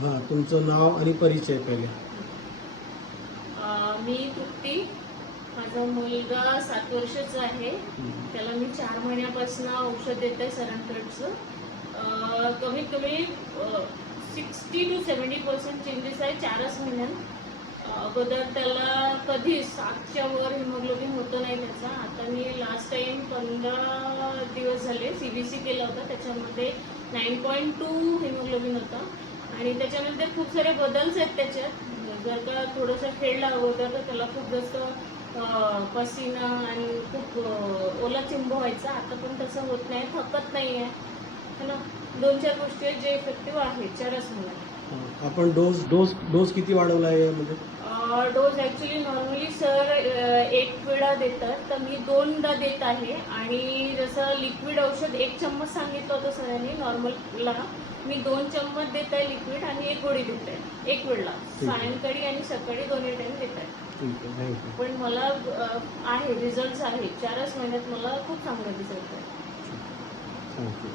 हां, तुमचं नाव आणि परिचय पहिले. मी तृप्ती. माझा मुलगा 7 वर्षाचा आहे. त्याला मी 4 महिन्यापासून औषध देत आहे सरांकडचं. कमीत कमी 60 to 70% चेंजेस आहे 4च महिन्यात. अगोदर त्याला कधी 7च्या वर हिमोग्लोबिन होतं नाही त्याचा. आता मी लास्ट टाइम 15 दिवस झाले CBC केला होता, त्याच्यामध्ये 9.2 हिमोग्लोबिन होतं. आणि त्याच्यामध्ये खूप सारे बदल्स आहेत त्याच्यात. जर का थोडंसं खेळला अगोदर तर त्याला खूप जास्त पसीना आणि खूप ओला चिंब व्हायचा. आता पण तसं होत नाही, थकत नाही आहे, है ना. 2-4 गोष्टी आहेत जे इफेक्टिव्ह आहेत 4च महिन्यात. आपण डोस किती वाढवला आहे यामध्ये? डोस ॲक्च्युली नॉर्मली सर 1 वेळा देतात, तर मी 2दा देत आहे. आणि जसं लिक्विड औषध 1 चम्मच सांगितलं होतं सरांनी नॉर्मलला, मी 2 चम्मच देत आहे लिक्विड आणि 1 गोळी देत आहे 1 वेळेला, सायंकाळी आणि सकाळी दोन्ही टाईम देत आहे. ठीक आहे, थँक्यू. पण मला आहे, रिझल्ट्स आहेत 4च महिन्यात मला खूप चांगला रिझल्ट आहे. थँक्यू.